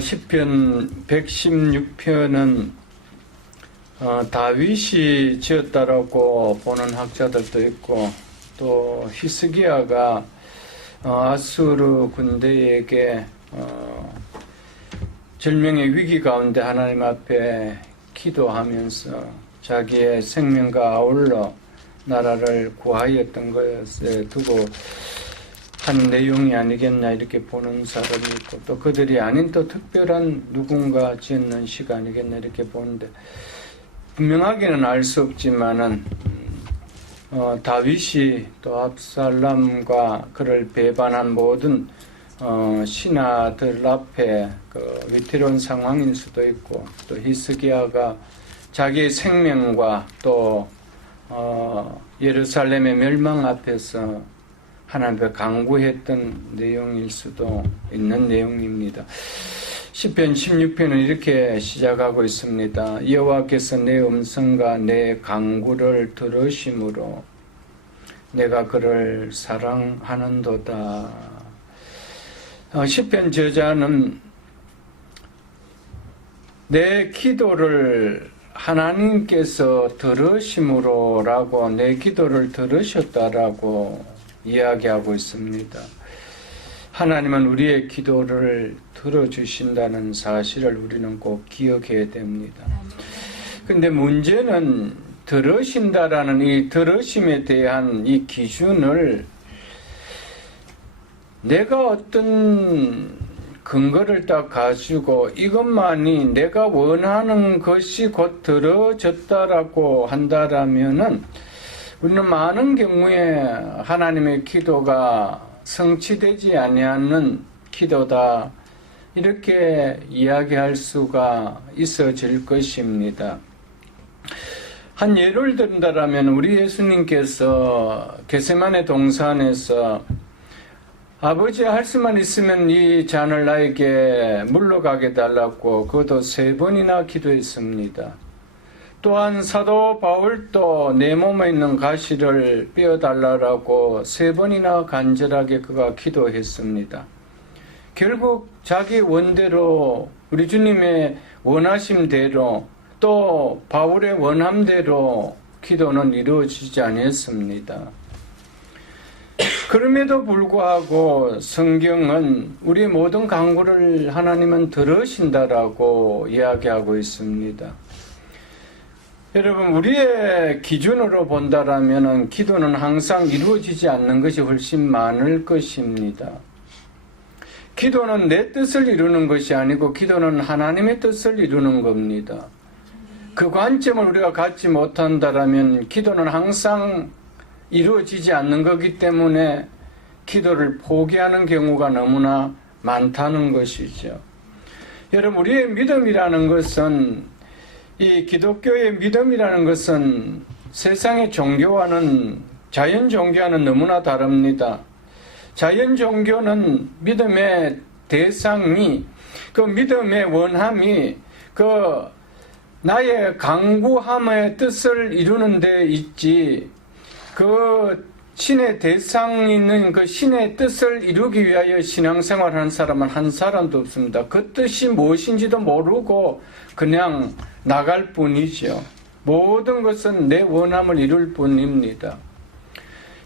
시편 116편은 다윗이 지었다라고 보는 학자들도 있고, 또 히스기야가 아수르 군대에게 절명의 위기 가운데 하나님 앞에 기도하면서 자기의 생명과 아울러 나라를 구하였던 것에 두고 한 내용이 아니겠냐 이렇게 보는 사람이 있고, 또 그들이 아닌 또 특별한 누군가 짓는 시간이겠냐 이렇게 보는데, 분명하게는 알 수 없지만은 다윗이 또 압살람과 그를 배반한 모든 신하들 앞에 위태로운 상황일 수도 있고, 또 히스기야가 자기의 생명과 또 예루살렘의 멸망 앞에서 하나님께 간구했던 내용일 수도 있는 내용입니다. 시편 16편은 이렇게 시작하고 있습니다. 여호와께서 내 음성과 내 간구를 들으심으로 내가 그를 사랑하는도다. 시편 저자는 내 기도를 하나님께서 들으심으로라고, 내 기도를 들으셨다라고 이야기하고 있습니다. 하나님은 우리의 기도를 들어주신다는 사실을 우리는 꼭 기억해야 됩니다. 근데 문제는 들으신다라는 이 들으심에 대한 이 기준을 내가 어떤 근거를 딱 가지고 이것만이 내가 원하는 것이 곧 들어졌다라고 한다라면은 우리는 많은 경우에 하나님의 기도가 성취되지 아니하는 기도다 이렇게 이야기할 수가 있어질 것입니다. 한 예를 든다라면 우리 예수님께서 겟세마네 동산에서 아버지 할 수만 있으면 이 잔을 나에게 물러가게 달라고 그것도 3번이나 기도했습니다. 또한 사도 바울도 내 몸에 있는 가시를 빼어달라고 3번이나 간절하게 그가 기도했습니다. 결국 자기 원대로, 우리 주님의 원하심대로, 또 바울의 원함대로 기도는 이루어지지 않았습니다. 그럼에도 불구하고 성경은 우리 모든 간구를 하나님은 들으신다라고 이야기하고 있습니다. 여러분, 우리의 기준으로 본다라면 기도는 항상 이루어지지 않는 것이 훨씬 많을 것입니다. 기도는 내 뜻을 이루는 것이 아니고 기도는 하나님의 뜻을 이루는 겁니다. 그 관점을 우리가 갖지 못한다라면 기도는 항상 이루어지지 않는 거기 때문에 기도를 포기하는 경우가 너무나 많다는 것이죠. 여러분, 우리의 믿음이라는 것은, 이 기독교의 믿음이라는 것은 세상의 종교와는, 자연 종교와는 너무나 다릅니다. 자연 종교는 믿음의 대상이, 그 믿음의 원함이 나의 간구함의 뜻을 이루는 데 있지, 그 신의 대상이 있는 그 신의 뜻을 이루기 위하여 신앙생활하는 사람은 한 사람도 없습니다. 그 뜻이 무엇인지도 모르고 그냥 나갈 뿐이죠. 모든 것은 내 원함을 이룰 뿐입니다.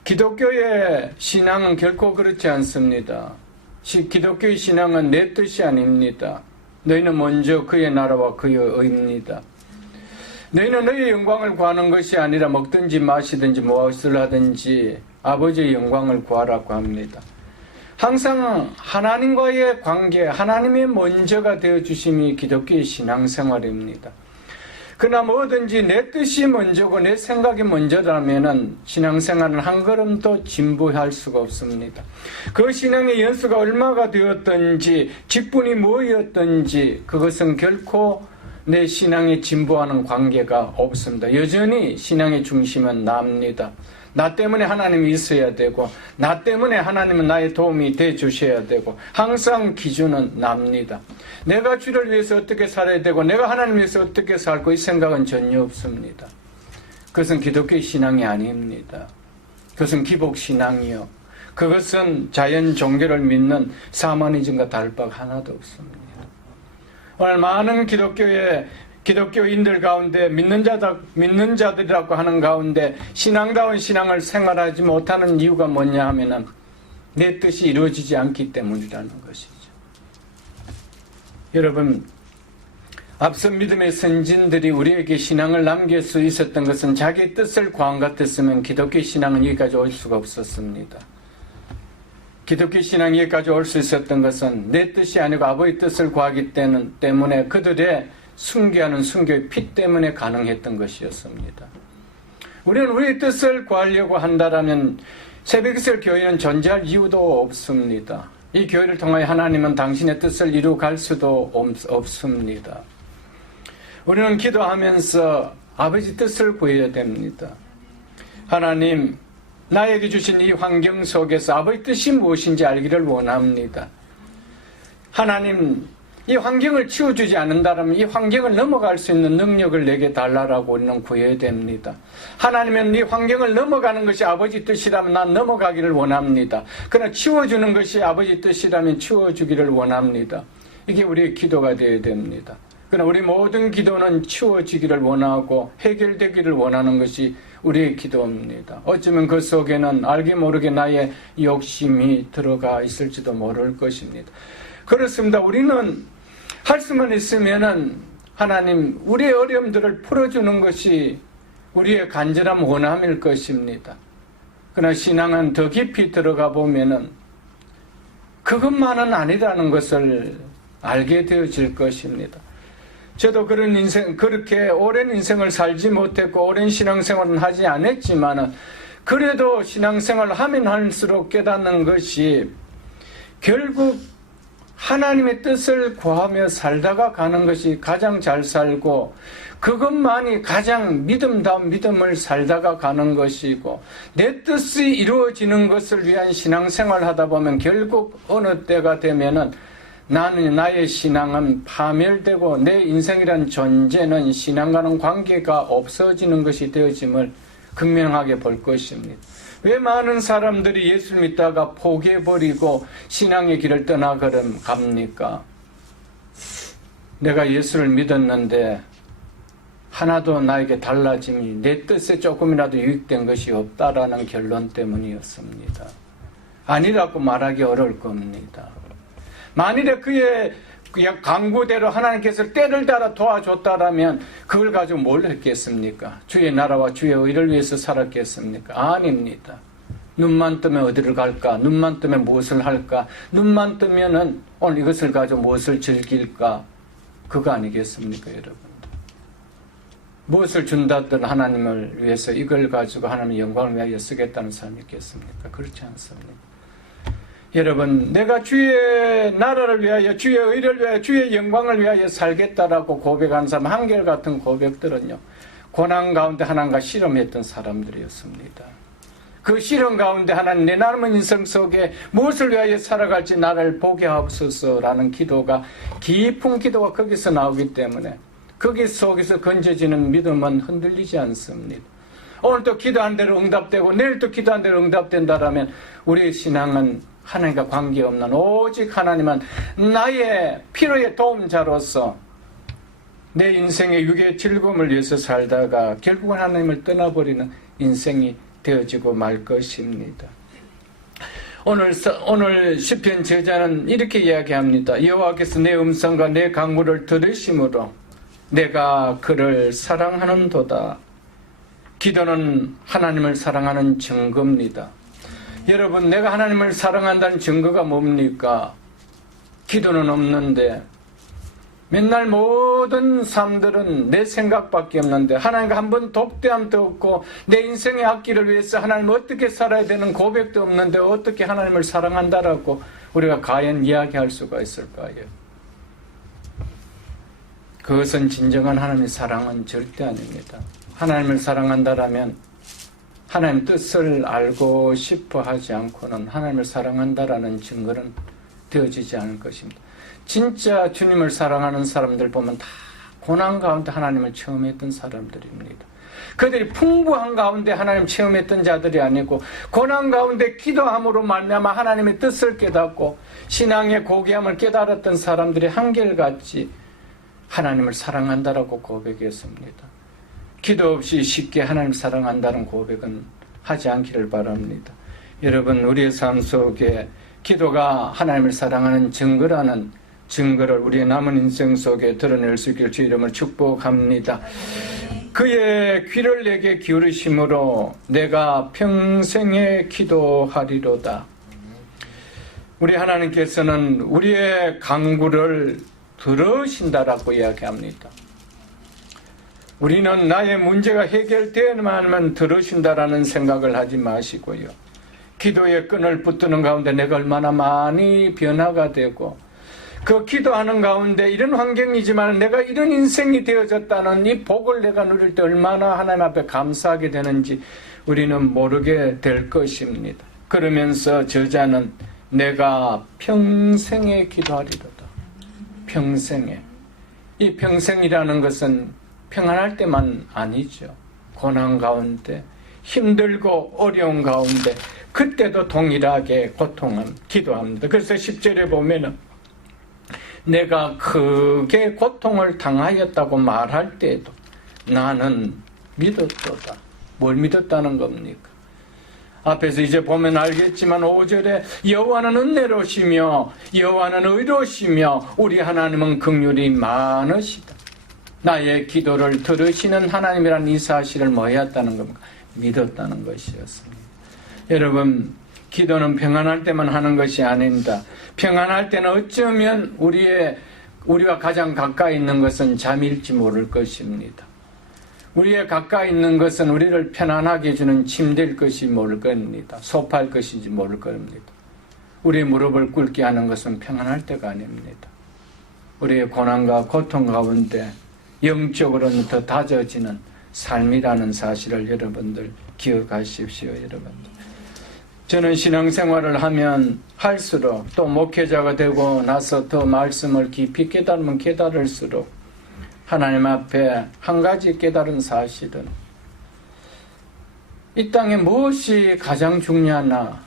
기독교의 신앙은 결코 그렇지 않습니다. 기독교의 신앙은 내 뜻이 아닙니다. 너희는 먼저 그의 나라와 그의 의입니다. 너희는 너희의 영광을 구하는 것이 아니라 먹든지 마시든지 무엇을 하든지 아버지의 영광을 구하라고 합니다. 항상 하나님과의 관계, 하나님의 먼저가 되어주심이 기독교의 신앙생활입니다. 그러나 뭐든지 내 뜻이 먼저고 내 생각이 먼저라면 신앙생활은 한 걸음도 진보할 수가 없습니다. 그 신앙의 연수가 얼마가 되었든지, 직분이 뭐였든지 그것은 결코 내 신앙에 진보하는 관계가 없습니다. 여전히 신앙의 중심은 나입니다. 나 때문에 하나님이 있어야 되고, 나 때문에 하나님은 나의 도움이 돼 주셔야 되고, 항상 기준은 나입니다. 내가 주를 위해서 어떻게 살아야 되고, 내가 하나님을 위해서 어떻게 살고, 이 생각은 전혀 없습니다. 그것은 기독교의 신앙이 아닙니다. 그것은 기복신앙이요, 그것은 자연 종교를 믿는 사마니즘과 다를 바가 하나도 없습니다. 오늘 많은 기독교인들 가운데 믿는 자들이라고 하는 가운데 신앙다운 신앙을 생활하지 못하는 이유가 뭐냐 하면은 내 뜻이 이루어지지 않기 때문이라는 것이죠. 여러분, 앞서 믿음의 선진들이 우리에게 신앙을 남길 수 있었던 것은 자기의 뜻을 구한 같았으면 기독교 신앙은 여기까지 올 수가 없었습니다. 기독교 신앙이 여기까지 올 수 있었던 것은 내 뜻이 아니고 아버지의 뜻을 구하기 때문에 그들의 순교하는 순교의 피 때문에 가능했던 것이었습니다. 우리는 우리의 뜻을 구하려고 한다면 새벽기술 교회는 존재할 이유도 없습니다. 이 교회를 통하여 하나님은 당신의 뜻을 이루어 갈 수도 없습니다. 우리는 기도하면서 아버지 뜻을 구해야 됩니다. 하나님, 나에게 주신 이 환경 속에서 아버지 뜻이 무엇인지 알기를 원합니다. 하나님, 이 환경을 치워주지 않는다면 이 환경을 넘어갈 수 있는 능력을 내게 달라라고 우리는 구해야 됩니다. 하나님은 이 환경을 넘어가는 것이 아버지 뜻이라면 난 넘어가기를 원합니다. 그러나 치워주는 것이 아버지 뜻이라면 치워주기를 원합니다. 이게 우리의 기도가 되어야 됩니다. 그러나 우리 모든 기도는 치워지기를 원하고 해결되기를 원하는 것이 우리의 기도입니다. 어쩌면 그 속에는 알게 모르게 나의 욕심이 들어가 있을지도 모를 것입니다. 그렇습니다. 우리는 할 수만 있으면은 하나님 우리의 어려움들을 풀어주는 것이 우리의 간절한 원함일 것입니다. 그러나 신앙은 더 깊이 들어가 보면은 그것만은 아니라는 것을 알게 되어질 것입니다. 저도 그렇게 오랜 인생을 살지 못했고 오랜 신앙생활은 하지 않았지만은 그래도 신앙생활을 하면 할수록 깨닫는 것이 결국 하나님의 뜻을 구하며 살다가 가는 것이 가장 잘 살고 그것만이 가장 믿음다운 믿음을 살다가 가는 것이고 내 뜻이 이루어지는 것을 위한 신앙생활을 하다 보면 결국 어느 때가 되면은 나의 신앙은 파멸되고 내 인생이란 존재는 신앙과는 관계가 없어지는 것이 되어짐을 극명하게 볼 것입니다. 왜 많은 사람들이 예수 믿다가 포기해버리고 신앙의 길을 떠나갑니까? 내가 예수를 믿었는데 하나도 나에게 달라짐이 내 뜻에 조금이라도 유익된 것이 없다라는 결론 때문이었습니다. 아니라고 말하기 어려울 겁니다. 만일에 그의 강구대로 하나님께서 때를 따라 도와줬다라면 그걸 가지고 뭘 했겠습니까? 주의 나라와 주의 의를 위해서 살았겠습니까? 아닙니다. 눈만 뜨면 어디를 갈까? 눈만 뜨면 무엇을 할까? 눈만 뜨면은 오늘 이것을 가지고 무엇을 즐길까? 그거 아니겠습니까, 여러분? 무엇을 준다든 하나님을 위해서 이걸 가지고 하나님의 영광을 위하여 쓰겠다는 사람이 있겠습니까? 그렇지 않습니다. 여러분, 내가 주의 나라를 위하여 주의 의를 위하여 주의 영광을 위하여 살겠다라고 고백한 사람 한결같은 고백들은요 고난 가운데 하나님과 실험했던 사람들이었습니다. 그 실험 가운데 하나님 내 남은 인생 속에 무엇을 위하여 살아갈지 나를 보게 하옵소서라는 기도가 깊은 기도가 거기서 나오기 때문에 거기 속에서 건져지는 믿음은 흔들리지 않습니다. 오늘 또 기도한 대로 응답되고 내일 또 기도한 대로 응답된다라면 우리의 신앙은 하나님과 관계없는 오직 하나님은 나의 필요의 도움자로서 내 인생의 유괴의 즐거움을 위해서 살다가 결국은 하나님을 떠나버리는 인생이 되어지고 말 것입니다. 오늘 시편 저자는 이렇게 이야기합니다. 여호와께서 내 음성과 내 강구를 들으심으로 내가 그를 사랑하는도다. 기도는 하나님을 사랑하는 증거입니다. 여러분, 내가 하나님을 사랑한다는 증거가 뭡니까? 기도는 없는데 맨날 모든 삶들은 내 생각밖에 없는데 하나님과 한 번 독대함도 없고 내 인생의 앞길을 위해서 하나님 어떻게 살아야 되는 고백도 없는데 어떻게 하나님을 사랑한다라고 우리가 과연 이야기할 수가 있을까요? 그것은 진정한 하나님의 사랑은 절대 아닙니다. 하나님을 사랑한다라면 하나님 뜻을 알고 싶어 하지 않고는 하나님을 사랑한다라는 증거는 되어지지 않을 것입니다. 진짜 주님을 사랑하는 사람들 보면 다 고난 가운데 하나님을 체험했던 사람들입니다. 그들이 풍부한 가운데 하나님 체험했던 자들이 아니고 고난 가운데 기도함으로 말미암아 하나님의 뜻을 깨닫고 신앙의 고귀함을 깨달았던 사람들이 한결같이 하나님을 사랑한다라고 고백했습니다. 기도 없이 쉽게 하나님 사랑한다는 고백은 하지 않기를 바랍니다. 여러분, 우리의 삶 속에 기도가 하나님을 사랑하는 증거라는 증거를 우리의 남은 인생 속에 드러낼 수 있기를 주 이름으로 축복합니다. 그의 귀를 내게 기울이심으로 내가 평생에 기도하리로다. 우리 하나님께서는 우리의 간구를 들으신다라고 이야기합니다. 우리는 나의 문제가 해결되야만 들으신다라는 생각을 하지 마시고요. 기도의 끈을 붙드는 가운데 내가 얼마나 많이 변화가 되고 그 기도하는 가운데 이런 환경이지만 내가 이런 인생이 되어졌다는 이 복을 내가 누릴 때 얼마나 하나님 앞에 감사하게 되는지 우리는 모르게 될 것입니다. 그러면서 저자는 내가 평생에 기도하리로다. 평생에. 이 평생이라는 것은 평안할 때만 아니죠. 고난 가운데, 힘들고 어려운 가운데 그때도 동일하게 기도합니다. 그래서 10절에 보면은 내가 크게 고통을 당하였다고 말할 때에도 나는 믿었도다. 뭘 믿었다는 겁니까? 앞에서 이제 보면 알겠지만 5절에 여호와는 은혜로우시며 여호와는 의로우시며 우리 하나님은 긍휼이 많으시다. 나의 기도를 들으시는 하나님이라는 이 사실을 뭐였다는 겁니까? 믿었다는 것이었습니다. 여러분, 기도는 평안할 때만 하는 것이 아닙니다. 평안할 때는 어쩌면 우리와 가장 가까이 있는 것은 잠일지 모를 것입니다. 우리의 가까이 있는 것은 우리를 편안하게 해주는 침대일 것이 모를 겁니다. 소파일 것인지 모를 겁니다. 우리의 무릎을 꿇게 하는 것은 평안할 때가 아닙니다. 우리의 고난과 고통 가운데 영적으로는 더 다져지는 삶이라는 사실을 여러분들 기억하십시오. 여러분들, 저는 신앙생활을 하면 할수록 또 목회자가 되고 나서 더 말씀을 깊이 깨달으면 깨달을수록 하나님 앞에 한 가지 깨달은 사실은 이 땅에 무엇이 가장 중요하나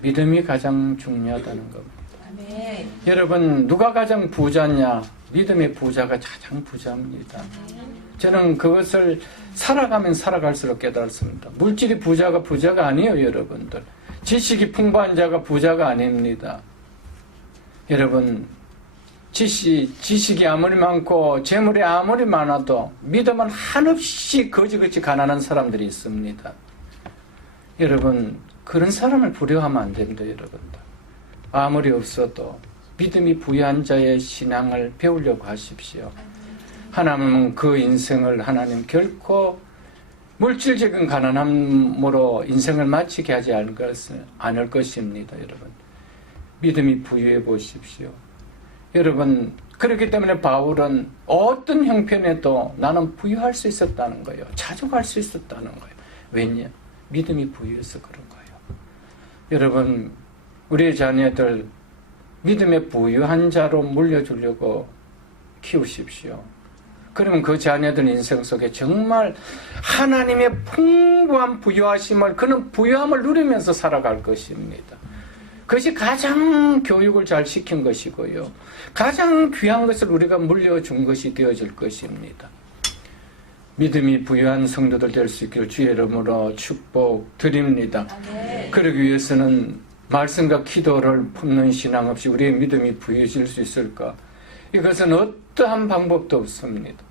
믿음이 가장 중요하다는 겁니다. 아멘. 여러분, 누가 가장 부자냐? 믿음의 부자가 가장 부자입니다. 저는 그것을 살아가면 살아갈수록 깨달습니다. 물질이 부자가 아니에요. 여러분들, 지식이 풍부한 자가 부자가 아닙니다. 여러분, 지식이 아무리 많고 재물이 아무리 많아도 믿음은 한없이 거지같이 가난한 사람들이 있습니다. 여러분, 그런 사람을 부려하면 안 됩니다. 여러분들, 아무리 없어도 믿음이 부유한 자의 신앙을 배우려고 하십시오. 하나님은 그 인생을 하나님 결코 물질적인 가난함으로 인생을 마치게 하지 않을 것입니다. 여러분, 믿음이 부유해 보십시오. 여러분, 그렇기 때문에 바울은 어떤 형편에도 나는 부유할 수 있었다는 거예요. 자족할 수 있었다는 거예요. 왜냐? 믿음이 부유해서 그런 거예요. 여러분, 우리의 자녀들 믿음의 부유한 자로 물려주려고 키우십시오. 그러면 그 자녀들 인생 속에 정말 하나님의 풍부한 부유하심을, 그는 부유함을 누리면서 살아갈 것입니다. 그것이 가장 교육을 잘 시킨 것이고요. 가장 귀한 것을 우리가 물려준 것이 되어질 것입니다. 믿음이 부유한 성도들 될 수 있기를 주의 이름으로 축복드립니다. 그러기 위해서는 말씀과 기도를 품는 신앙 없이 우리의 믿음이 부유해질 수 있을까? 이것은 어떠한 방법도 없습니다.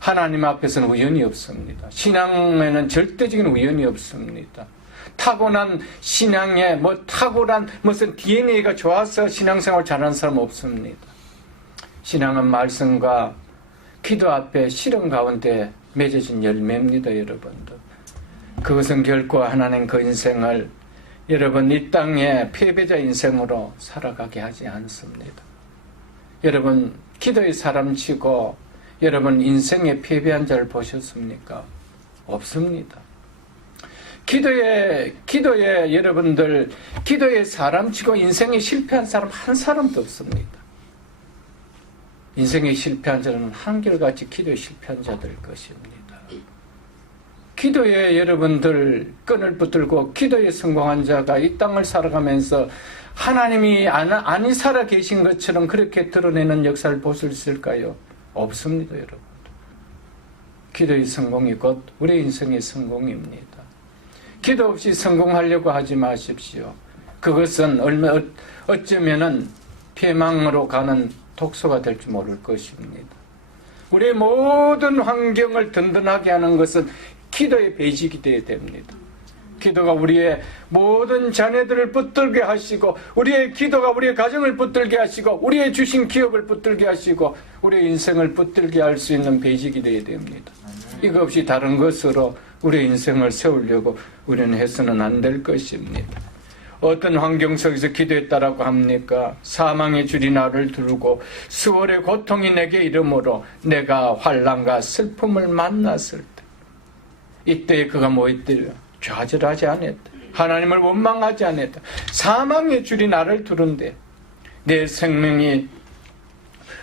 하나님 앞에서는 우연이 없습니다. 신앙에는 절대적인 우연이 없습니다. 타고난 신앙에 탁월한 무슨 DNA가 좋아서 신앙생활 잘하는 사람 없습니다. 신앙은 말씀과 기도 앞에 실현 가운데 맺어진 열매입니다. 여러분들, 그것은 결코 하나님 그 인생을 여러분 이 땅에 패배자 인생으로 살아가게 하지 않습니다. 여러분, 기도의 사람치고 여러분 인생의 패배한 자를 보셨습니까? 없습니다. 기도에 여러분들, 기도의 사람치고 인생에 실패한 사람 한 사람도 없습니다. 인생에 실패한 자는 한결같이 기도에 실패한 자들일 것입니다. 기도에 여러분들 끈을 붙들고 기도에 성공한 자가 이 땅을 살아가면서 하나님이 아니 살아 계신 것처럼 그렇게 드러내는 역사를 볼 수 있을까요? 없습니다, 여러분. 기도의 성공이 곧 우리 인생의 성공입니다. 기도 없이 성공하려고 하지 마십시오. 그것은 어쩌면은 폐망으로 가는 독소가 될 줄 모를 것입니다. 우리의 모든 환경을 든든하게 하는 것은 기도의 베이직이 되어야 됩니다. 기도가 우리의 모든 자녀들을 붙들게 하시고, 우리의 기도가 우리의 가정을 붙들게 하시고, 우리의 주신 기업을 붙들게 하시고, 우리의 인생을 붙들게 할 수 있는 베이직이 되어야 됩니다. 이거 없이 다른 것으로 우리의 인생을 세우려고 우리는 해서는 안 될 것입니다. 어떤 환경 속에서 기도했다라고 합니까? 사망의 줄이 나를 두르고 수월의 고통이 내게 이르므로 내가 환난과 슬픔을 만났을 때, 이때 그가 뭐 했더라? 좌절하지 않았다. 하나님을 원망하지 않았다. 사망의 줄이 나를 두른데 내 생명이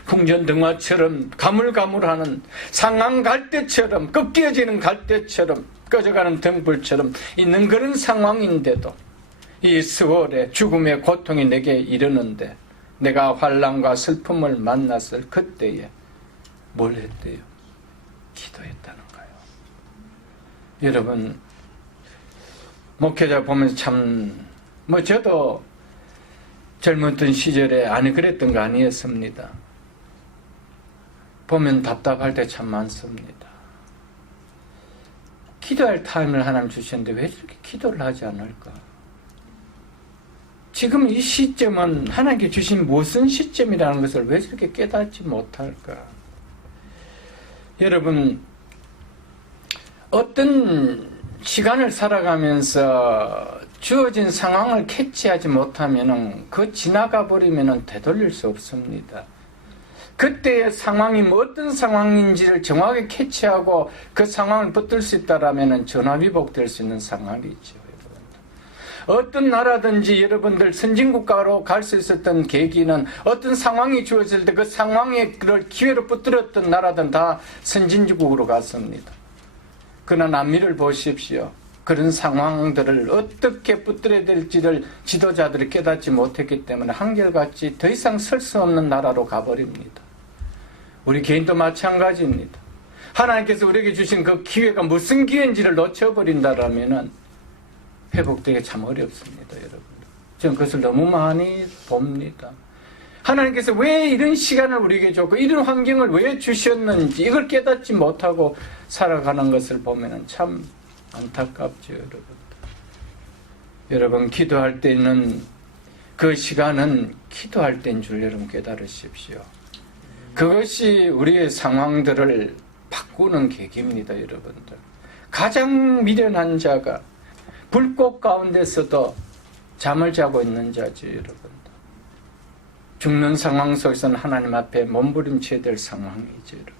풍전등화처럼 가물가물하는 상한 갈대처럼, 꺾여지는 갈대처럼, 꺼져가는 등불처럼 있는 그런 상황인데도 이 수월의 죽음의 고통이 내게 이르는데 내가 환난과 슬픔을 만났을 그때에 뭘 했대요? 기도했다는 거예요. 여러분, 목회자 보면서 참, 저도 젊었던 시절에 안 그랬던 거 아니었습니다. 보면 답답할 때 참 많습니다. 기도할 타임을 하나님 주셨는데 왜 이렇게 기도를 하지 않을까? 지금 이 시점은 하나님께 주신 무슨 시점이라는 것을 왜 이렇게 깨닫지 못할까? 여러분, 어떤 시간을 살아가면서 주어진 상황을 캐치하지 못하면 그 지나가 버리면 되돌릴 수 없습니다. 그때의 상황이 어떤 상황인지를 정확하게 캐치하고 그 상황을 붙들 수 있다면 전화위복될 수 있는 상황이죠. 어떤 나라든지 여러분들 선진국가로 갈 수 있었던 계기는 어떤 상황이 주어질 때 그 상황에 그걸 기회로 붙들었던 나라들은 다 선진국으로 갔습니다. 그러나 남미를 보십시오. 그런 상황들을 어떻게 붙들어야 될지를 지도자들이 깨닫지 못했기 때문에 한결같이 더 이상 설 수 없는 나라로 가버립니다. 우리 개인도 마찬가지입니다. 하나님께서 우리에게 주신 그 기회가 무슨 기회인지를 놓쳐버린다라면은 회복되기 참 어렵습니다, 여러분. 저는 그것을 너무 많이 봅니다. 하나님께서 왜 이런 시간을 우리에게 줬고 이런 환경을 왜 주셨는지 이걸 깨닫지 못하고 살아가는 것을 보면 참 안타깝죠, 여러분. 여러분, 기도할 때는 그 시간은 기도할 때인 줄 여러분 깨달으십시오. 그것이 우리의 상황들을 바꾸는 계기입니다, 여러분들. 가장 미련한 자가 불꽃 가운데서도 잠을 자고 있는 자죠, 여러분들. 죽는 상황 속에서는 하나님 앞에 몸부림쳐야 될 상황이죠, 여러분.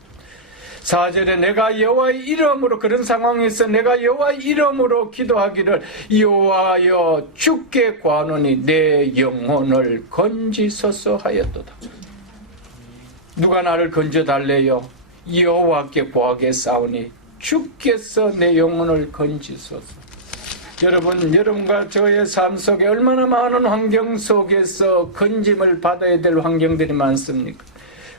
4절에 내가 여호와의 이름으로, 그런 상황에서 내가 여호와의 이름으로 기도하기를 여호와여 주께 구하노니 내 영혼을 건지소서 하였도다. 누가 나를 건져달래요? 여호와께 구하겠사오니 주께서 내 영혼을 건지소서. 여러분, 여러분과 저의 삶 속에 얼마나 많은 환경 속에서 건짐을 받아야 될 환경들이 많습니까?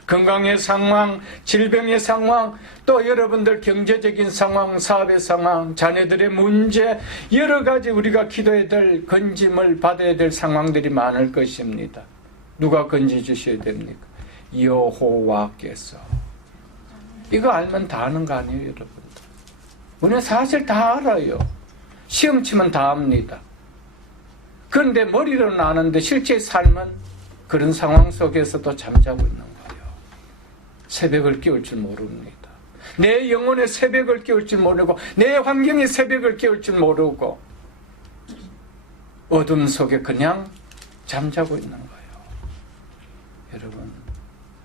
건강의 상황, 질병의 상황, 또 여러분들 경제적인 상황, 사업의 상황, 자녀들의 문제, 여러 가지 우리가 기도해야 될 건짐을 받아야 될 상황들이 많을 것입니다. 누가 건져주셔야 됩니까? 여호와께서. 이거 알면 다 아는 거 아니에요, 여러분들? 우리는 사실 다 알아요. 시험 치면 다 압니다. 그런데 머리로는 아는데 실제 삶은 그런 상황 속에서도 잠자고 있는 거예요. 새벽을 깨울 줄 모릅니다. 내 영혼의 새벽을 깨울 줄 모르고 내 환경의 새벽을 깨울 줄 모르고 어둠 속에 그냥 잠자고 있는 거예요. 여러분,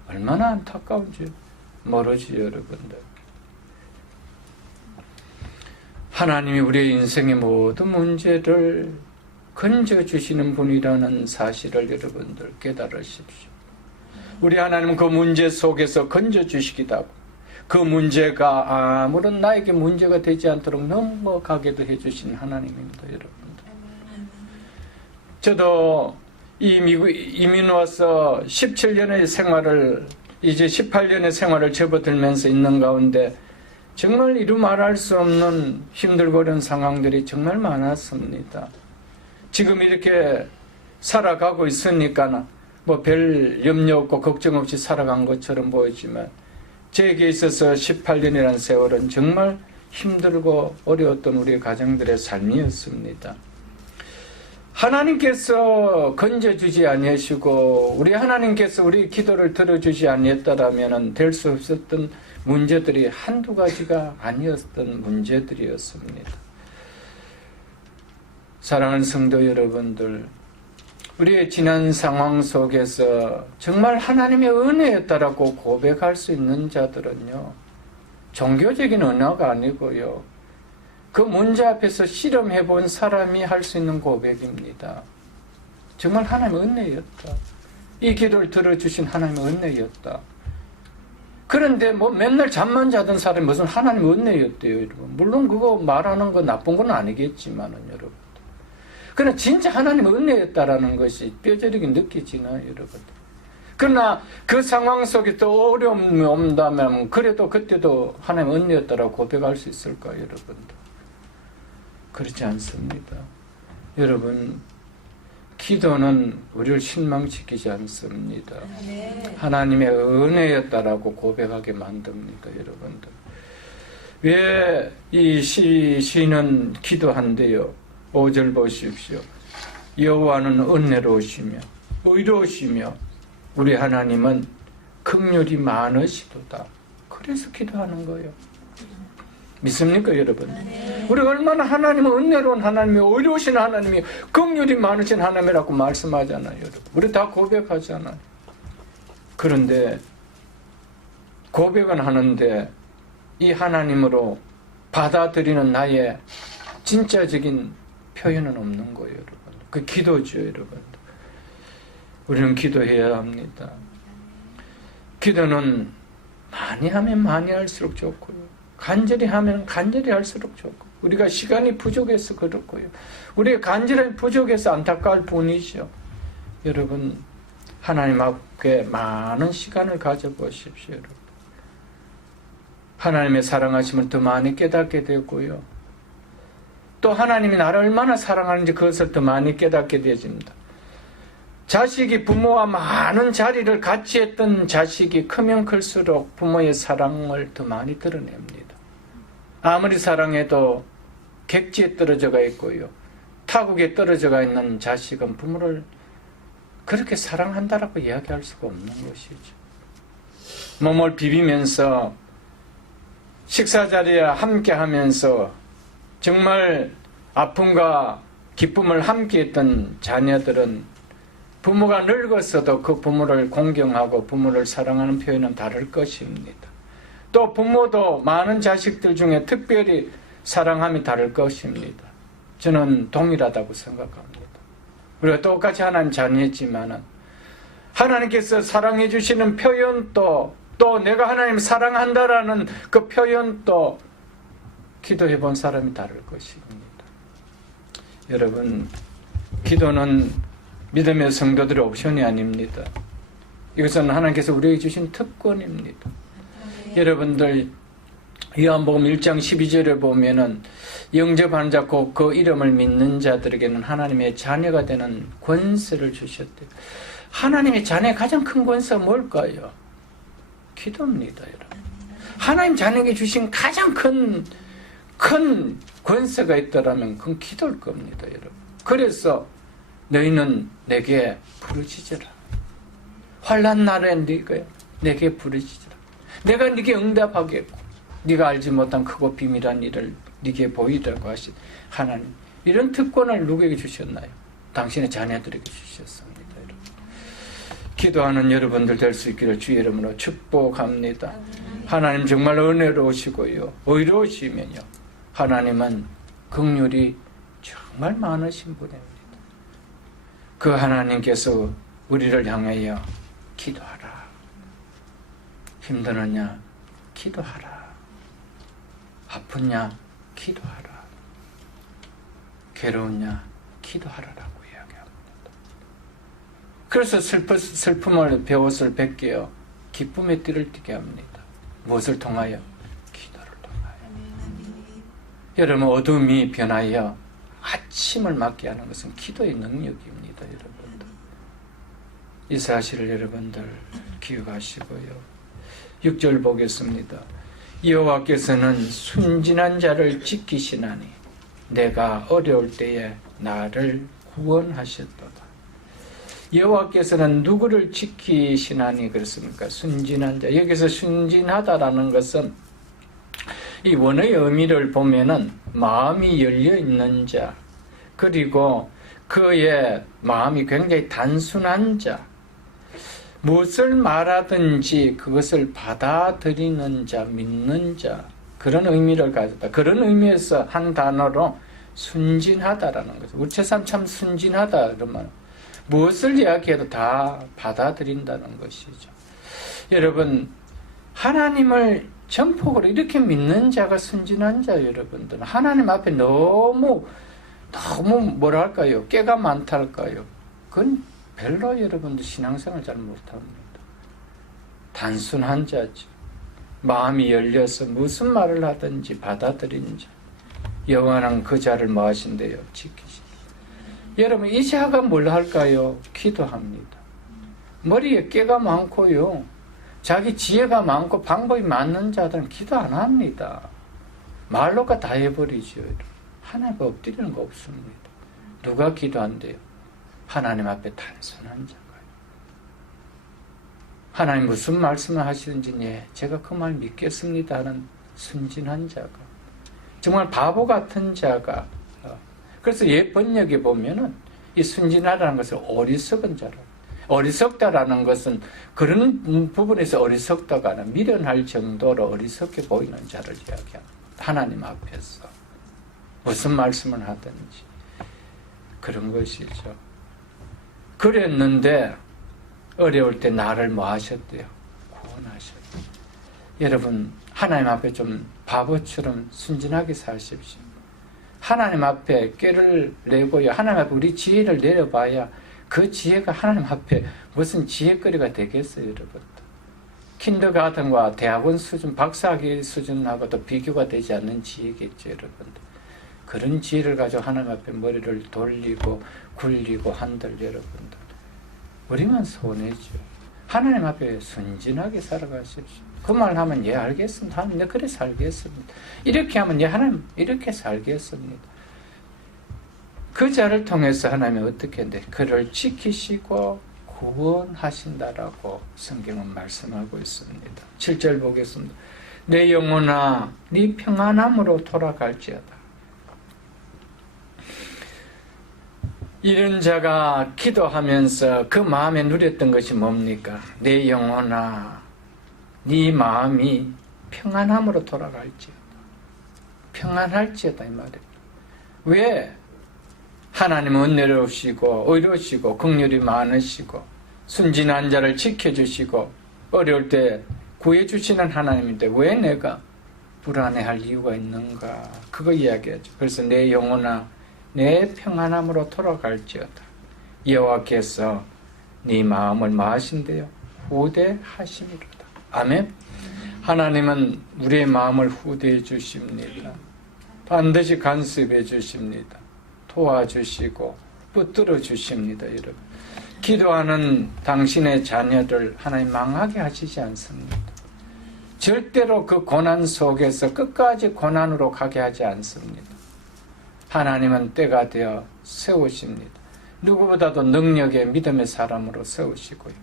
얼마나 안타까운지 모르지, 여러분들. 하나님이 우리의 인생의 모든 문제를 건져주시는 분이라는 사실을 여러분들 깨달으십시오. 우리 하나님은 그 문제 속에서 건져주시기도 하고 그 문제가 아무런 나에게 문제가 되지 않도록 넘어가게도 해주신 하나님입니다, 여러분들. 저도 이 미국 이민 와서 17년의 생활을 이제 18년의 생활을 접어들면서 있는 가운데 정말 이루 말할 수 없는 힘들고 어려운 상황들이 정말 많았습니다. 지금 이렇게 살아가고 있으니까 뭐 별 염려 없고 걱정 없이 살아간 것처럼 보이지만 저에게 있어서 18년이라는 세월은 정말 힘들고 어려웠던 우리 가정들의 삶이었습니다. 하나님께서 건져주지 아니하시고 우리 하나님께서 우리 기도를 들어주지 아니했다라면 될 수 없었던 문제들이 한두 가지가 아니었던 문제들이었습니다. 사랑하는 성도 여러분들, 우리의 지난 상황 속에서 정말 하나님의 은혜였다라고 고백할 수 있는 자들은요, 종교적인 언어가 아니고요, 그 문제 앞에서 실험해 본 사람이 할 수 있는 고백입니다. 정말 하나님의 은혜였다. 이 기도를 들어주신 하나님의 은혜였다. 그런데 뭐 맨날 잠만 자던 사람이 무슨 하나님의 은혜였대요, 여러분. 물론 그거 말하는 거 나쁜 건 아니겠지만은, 여러분. 그러나 진짜 하나님의 은혜였다라는 것이 뼈저리게 느껴지나요, 여러분? 그러나 그 상황 속에 또 어려움이 온다면 그래도 그때도 하나님의 은혜였다라고 고백할 수 있을까요, 여러분들? 그렇지 않습니다. 여러분, 기도는 우리를 실망시키지 않습니다. 하나님의 은혜였다라고 고백하게 만듭니다, 여러분들. 왜 이 시인은 기도한대요? 5절 보십시오. 여호와는 은혜로우시며 의로우시며 우리 하나님은 긍휼이 많으시도다. 그래서 기도하는 거예요. 믿습니까, 여러분? 우리가 얼마나 하나님은 은혜로운 하나님이요, 의로우신 하나님이요, 긍휼이 많으신 하나님이라고 말씀하잖아요, 여러분. 우리 다 고백하잖아요. 그런데 고백은 하는데 이 하나님으로 받아들이는 나의 진짜적인 표현은 없는 거예요, 여러분. 그 기도죠, 여러분. 우리는 기도해야 합니다. 기도는 많이 하면 많이 할수록 좋고요. 간절히 하면 간절히 할수록 좋고, 우리가 시간이 부족해서 그렇고요. 우리가 간절히 부족해서 안타까울 뿐이죠. 여러분, 하나님 앞에 많은 시간을 가져보십시오, 여러분. 하나님의 사랑하심을 더 많이 깨닫게 되고요. 또 하나님이 나를 얼마나 사랑하는지 그것을 더 많이 깨닫게 되어집니다. 자식이 부모와 많은 자리를 같이 했던 자식이 크면 클수록 부모의 사랑을 더 많이 드러냅니다. 아무리 사랑해도 객지에 떨어져가 있고요, 타국에 떨어져가 있는 자식은 부모를 그렇게 사랑한다라고 이야기할 수가 없는 것이죠. 몸을 비비면서 식사 자리에 함께 하면서 정말 아픔과 기쁨을 함께 했던 자녀들은 부모가 늙었어도 그 부모를 공경하고 부모를 사랑하는 표현은 다를 것입니다. 또 부모도 많은 자식들 중에 특별히 사랑함이 다를 것입니다. 저는 동일하다고 생각합니다. 우리가 똑같이 하나님 자녀지만은 하나님께서 사랑해 주시는 표현도, 또 내가 하나님 사랑한다라는 그 표현도 기도해 본 사람이 다를 것입니다. 여러분, 기도는 믿음의 성도들의 옵션이 아닙니다. 이것은 하나님께서 우리에게 주신 특권입니다. 여러분들, 요한복음 1장 12절에 보면은 영접하는 자 곧 그 이름을 믿는 자들에게는 하나님의 자녀가 되는 권세를 주셨대요. 하나님의 자녀의 가장 큰 권세가 뭘까요? 기도입니다, 여러분. 하나님 자녀에게 주신 가장 큰 권세가 있다라면 그건 기도일 겁니다, 여러분. 그래서 너희는 내게 부르짖으라. 환난 날에 네가 내게 부르짖으라. 내가 네게 응답하겠고 네가 알지 못한 크고 비밀한 일을 네게 보이라고 하신 하나님, 이런 특권을 누구에게 주셨나요? 당신의 자녀들에게 주셨습니다, 여러분. 기도하는 여러분들 될 수 있기를 주의 이름으로 축복합니다. 하나님 정말 은혜로우시고요, 의로우시면요, 하나님은 긍휼이 정말 많으신 분입니다. 그 하나님께서 우리를 향하여 기도하라. 힘드느냐? 기도하라. 아프냐? 기도하라. 괴로우냐? 기도하라라고 이야기합니다. 그래서 슬픔을 배옷을 벗겨요. 기쁨의 띠를 띠게 합니다. 무엇을 통하여? 기도를 통하여. 여러분, 어둠이 변하여 아침을 맞게 하는 것은 기도의 능력입니다. 여러분들, 이 사실을 여러분들 기억하시고요. 6절 보겠습니다. 여호와께서는 순진한 자를 지키시나니 내가 어려울 때에 나를 구원하셨도다. 여호와께서는 누구를 지키시나니 그렇습니까? 순진한 자. 여기서 순진하다라는 것은 이 원어의 의미를 보면은 마음이 열려 있는 자, 그리고 그의 마음이 굉장히 단순한 자, 무엇을 말하든지 그것을 받아들이는 자, 믿는 자, 그런 의미를 가졌다. 그런 의미에서 한 단어로 순진하다라는 거죠. 우리 세상 참 순진하다 그러면 무엇을 이야기해도 다 받아들인다는 것이죠. 여러분, 하나님을 전폭으로 이렇게 믿는 자가 순진한 자. 여러분들, 하나님 앞에 너무 뭐랄까요, 깨가 많달까요? 그건 별로 여러분들 신앙생활 잘 못합니다. 단순한 자죠. 마음이 열려서 무슨 말을 하든지 받아들이는 자. 여호와는 그 자를 뭐 하신대요? 지키신다. 여러분, 이 자가 뭘 할까요? 기도합니다. 머리에 깨가 많고요, 자기 지혜가 많고 방법이 많은 자들은 기도 안 합니다. 말로가 다 해버리죠. 하나님 앞에 엎드리는 거 없습니다. 누가 기도한대요? 하나님 앞에 단순한 자가요. 하나님 무슨 말씀을 하시든지 예, 제가 그 말 믿겠습니다 하는 순진한 자가, 정말 바보 같은 자가. 그래서 옛 번역에 보면은 이 순진하다는 것을 어리석은 자라. 어리석다라는 것은 그런 부분에서 어리석다가 아니라 미련할 정도로 어리석게 보이는 자를 이야기합니다. 하나님 앞에서 무슨 말씀을 하든지 그런 것이죠. 그랬는데 어려울 때 나를 뭐 하셨대요? 구원하셨대요. 여러분, 하나님 앞에 좀 바보처럼 순진하게 사십시오. 하나님 앞에 꾀를 내고요, 하나님 앞에 우리 지혜를 내려봐야 그 지혜가 하나님 앞에 무슨 지혜거리가 되겠어요. 여러분, 킨더가든과 대학원 수준, 박사학위 수준하고도 비교가 되지 않는 지혜겠죠. 여러분, 그런 지혜를 가지고 하나님 앞에 머리를 돌리고 굴리고 한들 여러분들, 우리만 손해죠. 하나님 앞에 순진하게 살아가십시오. 그 말 하면 예 알겠습니다. 하나님, 네 그래 살겠습니다. 이렇게 하면 예 하나님 이렇게 살겠습니다. 그 자를 통해서 하나님이 어떻게 했는데 그를 지키시고 구원하신다라고 성경은 말씀하고 있습니다. 7절 보겠습니다. 내 영혼아 네 평안함으로 돌아갈지어다. 이런 자가 기도하면서 그 마음에 누렸던 것이 뭡니까? 내 영혼아 네 마음이 평안함으로 돌아갈지어다. 평안할지어다 이 말이에요. 왜? 하나님은 은혜로우시고 의로우시고 긍휼이 많으시고 순진한 자를 지켜주시고 어려울 때 구해주시는 하나님인데 왜 내가 불안해할 이유가 있는가? 그거 이야기하죠. 그래서 내 영혼아 내 평안함으로 돌아갈지어다. 여호와께서 네 마음을 마하신대요. 후대하심이로다. 아멘. 하나님은 우리의 마음을 후대해 주십니다. 반드시 간섭해 주십니다. 도와주시고 붙들어 주십니다. 여러분, 기도하는 당신의 자녀들 하나님 망하게 하시지 않습니다. 절대로 그 고난 속에서 끝까지 고난으로 가게 하지 않습니다. 하나님은 때가 되어 세우십니다. 누구보다도 능력의 믿음의 사람으로 세우시고요,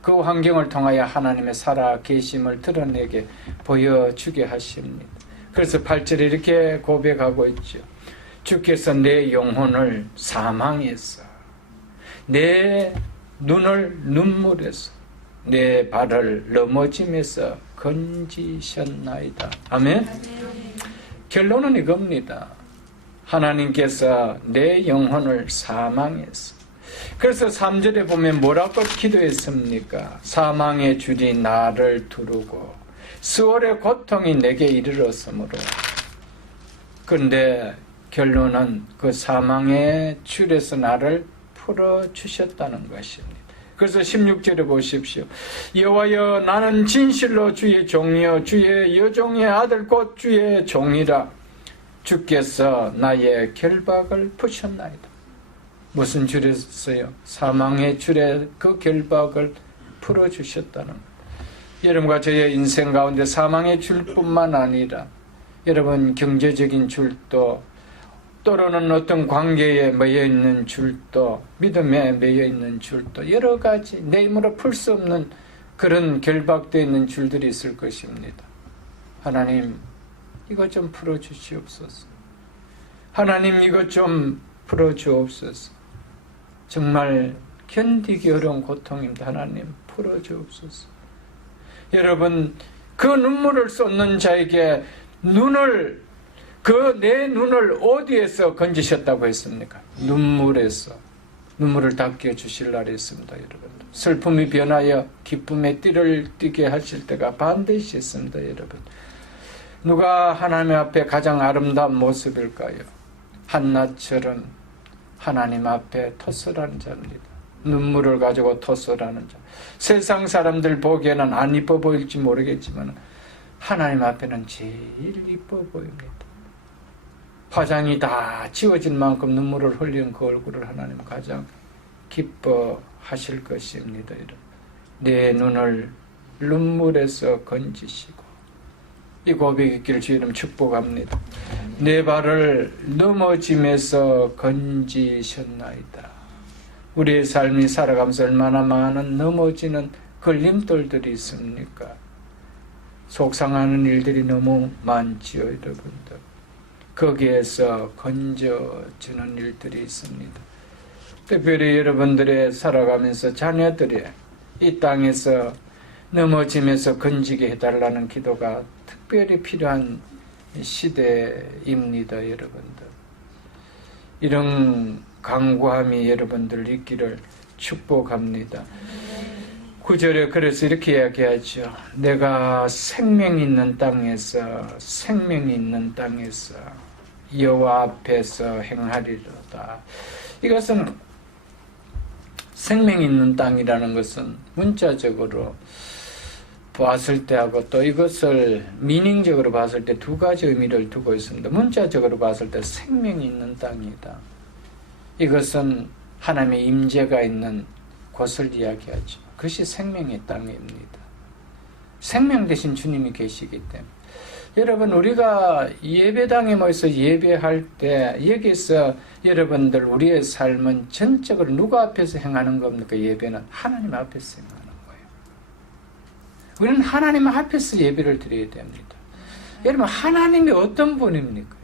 그 환경을 통하여 하나님의 살아 계심을 드러내게 보여주게 하십니다. 그래서 8절에 이렇게 고백하고 있죠. 주께서 내 영혼을 사망에서, 내 눈을 눈물에서, 내 발을 넘어짐에서 건지셨나이다. 아멘. 결론은 이겁니다. 하나님께서 내 영혼을 사망에서, 그래서 3절에 보면 뭐라고 기도했습니까? 사망의 줄이 나를 두르고 수월의 고통이 내게 이르렀으므로. 그런데 결론은 그 사망의 줄에서 나를 풀어주셨다는 것입니다. 그래서 16절에 보십시오. 여호와여 나는 진실로 주의 종이요 주의 여종의 아들 곧 주의 종이라. 주께서 나의 결박을 푸셨나이다. 무슨 줄이었어요? 사망의 줄에 그 결박을 풀어주셨다는 것. 여러분과 저의 인생 가운데 사망의 줄뿐만 아니라 여러분 경제적인 줄도, 또는 어떤 관계에 매여 있는 줄도, 믿음에 매여 있는 줄도, 여러 가지 내 힘으로 풀 수 없는 그런 결박되어 있는 줄들이 있을 것입니다. 하나님 이것 좀 풀어주시옵소서. 하나님 이것 좀 풀어주옵소서. 정말 견디기 어려운 고통입니다. 하나님 풀어주옵소서. 여러분 그 눈물을 쏟는 자에게 내 눈을 어디에서 건지셨다고 했습니까? 눈물에서. 눈물을 닦여 주실 날이 있습니다. 여러분 슬픔이 변하여 기쁨의 띠를 띠게 하실 때가 반드시 있습니다. 여러분 누가 하나님 앞에 가장 아름다운 모습일까요? 한나처럼 하나님 앞에 토설하는 자입니다. 눈물을 가지고 토설하는 자. 세상 사람들 보기에는 안 이뻐 보일지 모르겠지만 하나님 앞에는 제일 이뻐 보입니다. 화장이 다 지워진 만큼 눈물을 흘린 그 얼굴을 하나님 가장 기뻐하실 것입니다. 내 눈을 눈물에서 건지시고 이 고백이 있기를 주 이름 축복합니다. 내 발을 넘어짐에서 건지셨나이다. 우리의 삶이 살아가면서 얼마나 많은 넘어지는 걸림돌들이 있습니까? 속상하는 일들이 너무 많지요, 여러분들. 거기에서 건져주는 일들이 있습니다. 특별히 여러분들의 살아가면서 자녀들의 이 땅에서 넘어지면서 건지게 해달라는 기도가 특별히 필요한 시대입니다, 여러분들. 이런 간구함이 여러분들 있기를 축복합니다. 9절에 그래서 이렇게 이야기하죠. 내가 생명이 있는 땅에서 여호와 앞에서 행하리로다. 이것은 생명이 있는 땅이라는 것은 문자적으로 봤을 때하고 또 이것을 미닝적으로 봤을 때 두 가지 의미를 두고 있습니다. 문자적으로 봤을 때 생명이 있는 땅이다. 이것은 하나님의 임재가 있는 곳을 이야기하죠. 그것이 생명의 땅입니다. 생명 대신 주님이 계시기 때문에. 여러분 우리가 예배당에 모여서 예배할 때 여기서 여러분들 우리의 삶은 전적으로 누구 앞에서 행하는 겁니까? 예배는 하나님 앞에서 행하는 거예요. 우리는 하나님 앞에서 예배를 드려야 됩니다. 여러분 하나님이 어떤 분입니까?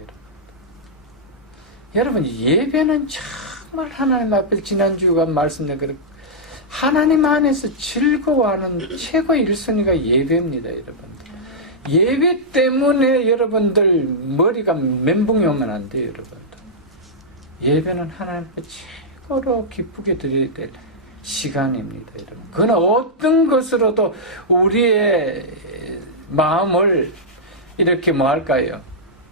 여러분 예배는 정말 하나님 앞에서 지난주가 말씀드린 그렇게 하나님 안에서 즐거워하는 최고의 1순위가 예배입니다. 여러분들 예배 때문에 여러분들 머리가 멘붕이 오면 안 돼요. 여러분들 예배는 하나님 앞에 최고로 기쁘게 드려야 될 시간입니다. 여러분 그러나 어떤 것으로도 우리의 마음을 이렇게 뭐할까요?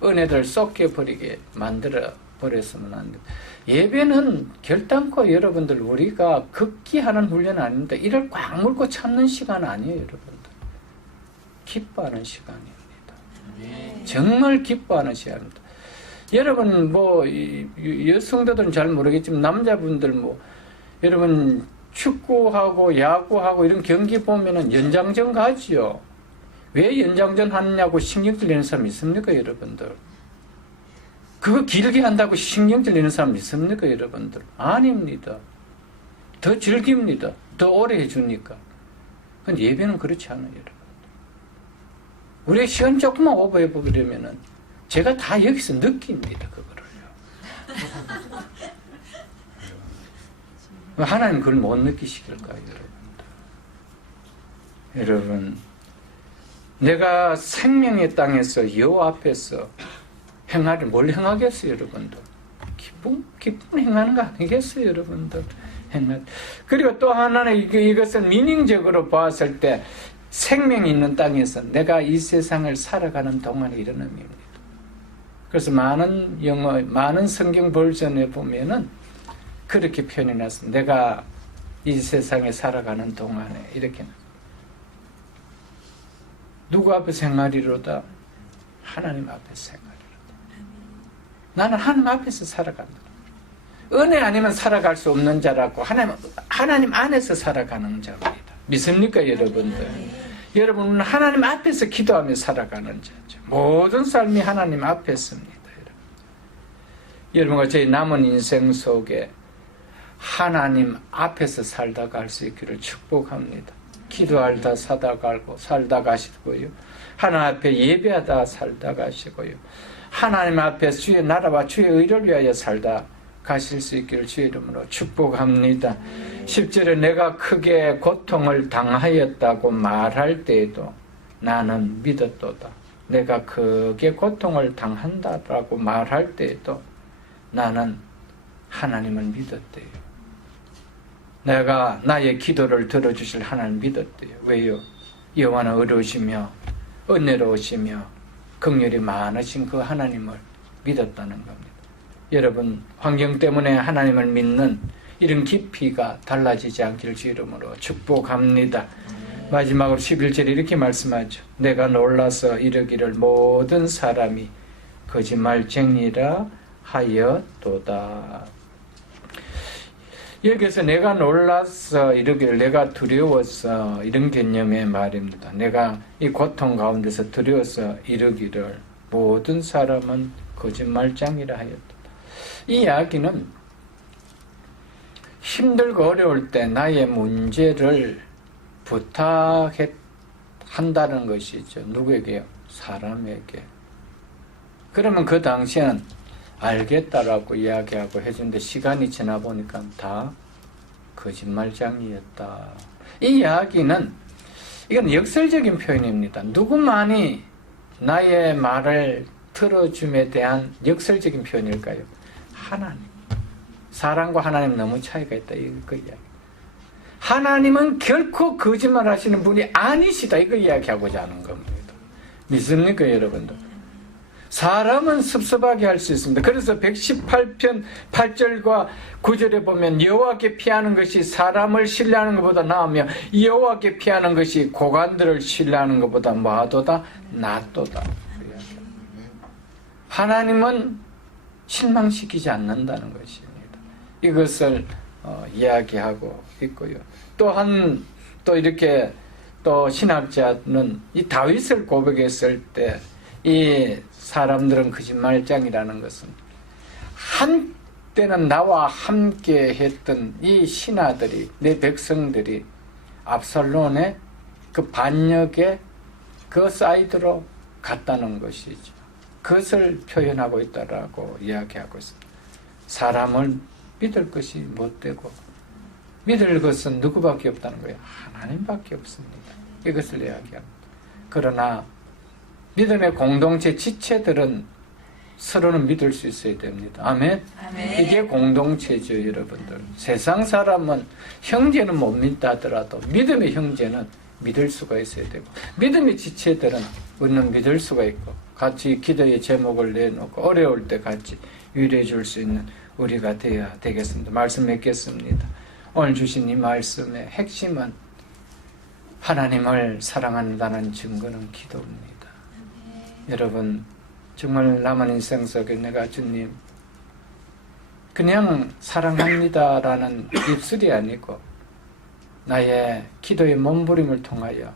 은혜를 쏟겨버리게 만들어 버렸으면 안 됩니다. 예배는 결단코 여러분들 우리가 극기하는 훈련은 아닙니다. 이를 꽉 물고 참는 시간 아니에요. 여러분들 기뻐하는 시간입니다. 정말 기뻐하는 시간입니다. 여러분 뭐 여성들은 잘 모르겠지만 남자분들 뭐 여러분 축구하고 야구하고 이런 경기 보면은 연장전 가지요. 왜 연장전 하느냐고 신경 들리는 사람 있습니까? 여러분들 그거 길게 한다고 신경 들리는 사람 있습니까? 여러분들 아닙니다. 더 즐깁니다. 더 오래 해주니까. 근데 예배는 그렇지 않아요. 여러분 우리의 시간 조금만 오버해보려면은 제가 다 여기서 느낍니다. 그거를요. 하나님 그걸 못 느끼시길까요? 여러분 내가 생명의 땅에서 여호와 앞에서 행하를 뭘 행하겠어요, 여러분들? 기쁨 행하는 거 아니겠어요, 여러분들? 그리고 또 하나는 이것은 미닝적으로 봤을 때 생명이 있는 땅에서 내가 이 세상을 살아가는 동안에 이런 의미입니다. 그래서 많은 성경 버전에 보면은 그렇게 표현해놨습니다. 내가 이 세상에 살아가는 동안에 이렇게 누구 앞에 생활이로다? 하나님 앞에 생활이로다. 나는 하나님 앞에서 살아간다. 은혜 아니면 살아갈 수 없는 자라고 하나님 안에서 살아가는 자입니다. 믿습니까 여러분들? 여러분은 하나님 앞에서 기도하며 살아가는 자죠. 모든 삶이 하나님 앞에서입니다. 여러분과 저희 남은 인생 속에 하나님 앞에서 살다 갈 수 있기를 축복합니다. 기도하다 살다 가시고요. 하나님 앞에 예배하다 살다 가시고요. 하나님 앞에 주의 나라와 주의 의를 위하여 살다 가실 수 있기를 주의 이름으로 축복합니다. 10절에 내가 크게 고통을 당하였다고 말할 때에도 나는 믿었도다. 내가 크게 고통을 당한다라고 말할 때에도 나는 하나님을 믿었대요. 내가 나의 기도를 들어주실 하나님을 믿었대요. 왜요? 여호와는 의로우시며 은혜로우시며 긍휼이 많으신 그 하나님을 믿었다는 겁니다. 여러분 환경 때문에 하나님을 믿는 이런 깊이가 달라지지 않기를 주 이름으로 축복합니다. 마지막으로 11절에 이렇게 말씀하죠. 내가 놀라서 이르기를 모든 사람이 거짓말쟁이라 하였도다. 여기서 내가 놀라서 이르기를 내가 두려워서 이런 개념의 말입니다. 내가 이 고통 가운데서 두려워서 이르기를 모든 사람은 거짓말쟁이라 하였다. 이 이야기는 힘들고 어려울 때 나의 문제를 부탁한다는 것이죠. 누구에게요? 사람에게. 그러면 그 당시에는 알겠다라고 이야기하고 해주는데 시간이 지나 보니까 다 거짓말쟁이였다. 이 이야기는 이건 역설적인 표현입니다. 누구만이 나의 말을 들어줌에 대한 역설적인 표현일까요? 하나님. 사람과 하나님 너무 차이가 있다. 이거 이야기. 하나님은 결코 거짓말 하시는 분이 아니시다. 이거 이야기하고자 하는 겁니다. 믿습니까 여러분들? 사람은 섭섭하게 할 수 있습니다. 그래서 118편 8절과 9절에 보면 여호와께 피하는 것이 사람을 신뢰하는 것보다 나으며 여호와께 피하는 것이 고관들을 신뢰하는 것보다 뭐하도다? 낫도다. 하나님은 실망시키지 않는다는 것입니다. 이것을 이야기하고 있고요. 또 이렇게 또 신학자는 이 다윗을 고백했을 때 이 사람들은 거짓말쟁이라는 것은 한때는 나와 함께 했던 이 신하들이 내 백성들이 압살롬의 그 반역의 그 사이드로 갔다는 것이죠. 그것을 표현하고 있다라고 이야기하고 있습니다. 사람을 믿을 것이 못되고 믿을 것은 누구밖에 없다는 거예요. 하나님밖에 없습니다. 이것을 이야기합니다. 그러나 믿음의 공동체 지체들은 서로는 믿을 수 있어야 됩니다. 아멘? 아멘. 이게 공동체죠, 여러분들. 세상 사람은 형제는 못 믿다 하더라도 믿음의 형제는 믿을 수가 있어야 되고 믿음의 지체들은 우리는 믿을 수가 있고 같이 기도의 제목을 내놓고 어려울 때 같이 위로해 줄 수 있는 우리가 되어야 되겠습니다. 말씀 맺겠습니다. 오늘 주신 이 말씀의 핵심은 하나님을 사랑한다는 증거는 기도입니다. 여러분 정말 남은 인생 속에 내가 주님 그냥 사랑합니다라는 입술이 아니고 나의 기도의 몸부림을 통하여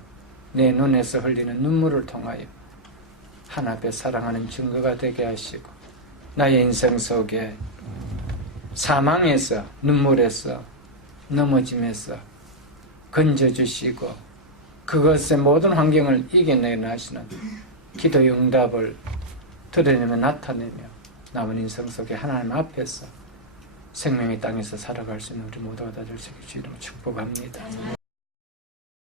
내 눈에서 흘리는 눈물을 통하여 하나님 앞에 사랑하는 증거가 되게 하시고 나의 인생 속에 사망에서 눈물에서 넘어짐에서 건져주시고 그것의 모든 환경을 이겨내게 하시는 기도의 응답을 드러내며 나타내며 남은 인생 속에 하나님 앞에서 생명의 땅에서 살아갈 수 있는 우리 모두가 다 될 수 있게 주님으로 축복합니다.